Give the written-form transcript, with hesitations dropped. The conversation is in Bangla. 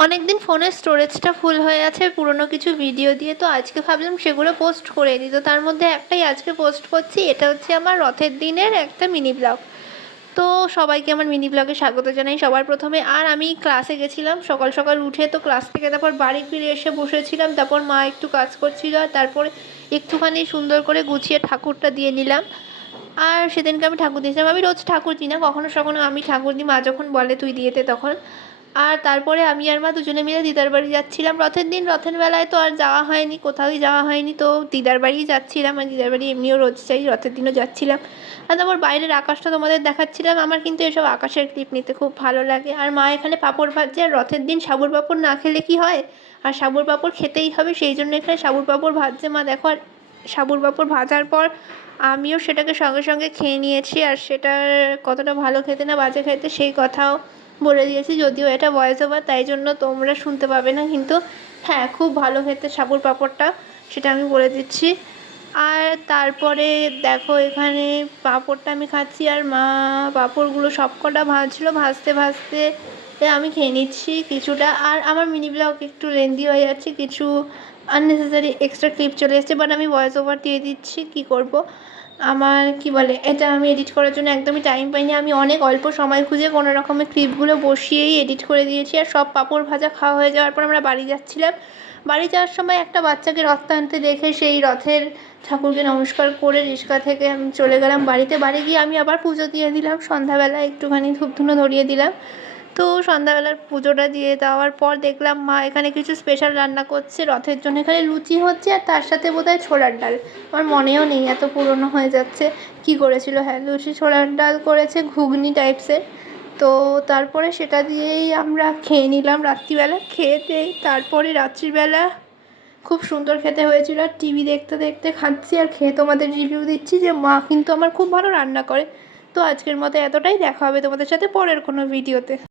অনেকদিন ফোনের স্টোরেজটা ফুল হয়ে আছে পুরনো কিছু ভিডিও দিয়ে, তো আজকে ভাবলাম সেগুলো পোস্ট করে দিই। তো তার মধ্যে একটাই আজকে পোস্ট করছি, এটা হচ্ছে আমার রথের দিনের একটা মিনি ব্লগ। তো সবাইকে আমার মিনি ব্লগে স্বাগত জানাই সবার প্রথমে। আর আমি ক্লাসে গেছিলাম সকাল সকাল উঠে, তো ক্লাস থেকে তারপর বাড়ি ফিরে এসে বসেছিলাম, তারপর মা একটু কাজ করছিল, আর তারপরে একটুখানি সুন্দর করে গুছিয়ে ঠাকুরটা দিয়ে নিলাম। আর সেদিনকে আমি ঠাকুর দিয়েছিলাম, আমি রোজ ঠাকুর দিই না, কখনো কখনো আমি ঠাকুর দিই, মা যখন বলে তুই দিয়ে দে তখন। আর তারপরে আমি আর মা দুজনে মিলে দিদার বাড়ি যাচ্ছিলাম রথের দিন। রথের বেলায় তো আর যাওয়া হয়নি, কোথাওই যাওয়া হয়নি, তো দিদার বাড়িই যাচ্ছিলাম। আর দিদার বাড়ি এমনিও রোজ যাই, রথের দিনও যাচ্ছিলাম। আর তারপর বাইরের আকাশটা তোমাদের দেখাচ্ছিলাম। আমার কিন্তু এসব আকাশের ক্লিপ নিতে খুব ভালো লাগে। আর মা এখানে পাঁপড় ভাজছে, আর রথের দিন সাবুর পাঁপড় না খেলে কি হয়, আর সাবুর পাঁপড় খেতেই হবে, সেই জন্য এখানে সাবুর পাঁপড় ভাজছে মা, দেখো। আর সাবুর পাঁপড় ভাজার পর আমিও সেটাকে সঙ্গে সঙ্গে খেয়ে নিয়েছি, আর সেটার কতটা ভালো খেতে না বাজে খেতে সেই কথাও বলে দিয়েছি, যদিও এটা ভয়েস ওভার, তাই জন্য তোমরা শুনতে পাবে না, কিন্তু হ্যাঁ খুব ভালো খেতে সাবুর পাঁপড়টা, সেটা আমি বলে দিচ্ছি। আর তারপরে দেখো এখানে পাঁপড়টা আমি খাচ্ছি, আর মা পাঁপড়গুলো সব কটা ভাজছিলো, ভাজতে ভাজতে আমি খেয়ে নিচ্ছি কিছুটা। আর আমার মিনি ব্লগ একটু লেন্দি হয়ে যাচ্ছে, কিছু আননেসেসারি এক্সট্রা ক্লিপ চলে এসেছে, বাট আমি ভয়েস ওভার দিয়ে দিচ্ছি, কী করব। আমার কি বলে, এটা আমি এডিট করার জন্য একদমই টাইম পাইনি। আমি অনেক অল্প সময় খুঁজে কোনো রকমের ক্লিপগুলো বসিয়েই এডিট করে দিয়েছি। আর সব পাঁপড় ভাজা খাওয়া হয়ে যাওয়ার পর আমরা বাড়ি যাচ্ছিলাম। বাড়ি যাওয়ার সময় একটা বাচ্চাকে রথ টানতে দেখে সেই রথের ঠাকুরকে নমস্কার করে রিক্সা থেকে আমি চলে গেলাম বাড়িতে। বাড়ি গিয়ে আমি আবার পুজো দিয়ে দিলাম, সন্ধ্যাবেলা একটুখানি ধূপ ধুনো ধরিয়ে দিলাম। তো সন্ধ্যাবেলার পুজোটা দিয়ে দেওয়ার পর দেখলাম মা এখানে কিছু স্পেশাল রান্না করছে রথের জন্য। এখানে লুচি হচ্ছে, আর তার সাথে বোধহয় ছোলার ডাল, আমার মনেও নেই, এত পুরনো হয়ে যাচ্ছে কি করেছিল। হ্যাঁ, লুচি ছোলার ডাল করেছে, ঘুগনি টাইপসের। তো তারপরে সেটা দিয়েই আমরা খেয়ে নিলাম রাত্রিবেলা। খেয়ে তারপরে রাত্রিবেলা খুব সুন্দর খেতে হয়েছিল। আর টিভি দেখতে দেখতে খাচ্ছি আর খেয়ে তোমাদের রিভিউ দিচ্ছি যে মা কিন্তু আমার খুব ভালো রান্না করে। তো আজকের মতো এতটাই, দেখা হবে তোমাদের সাথে পরের কোনো ভিডিওতে।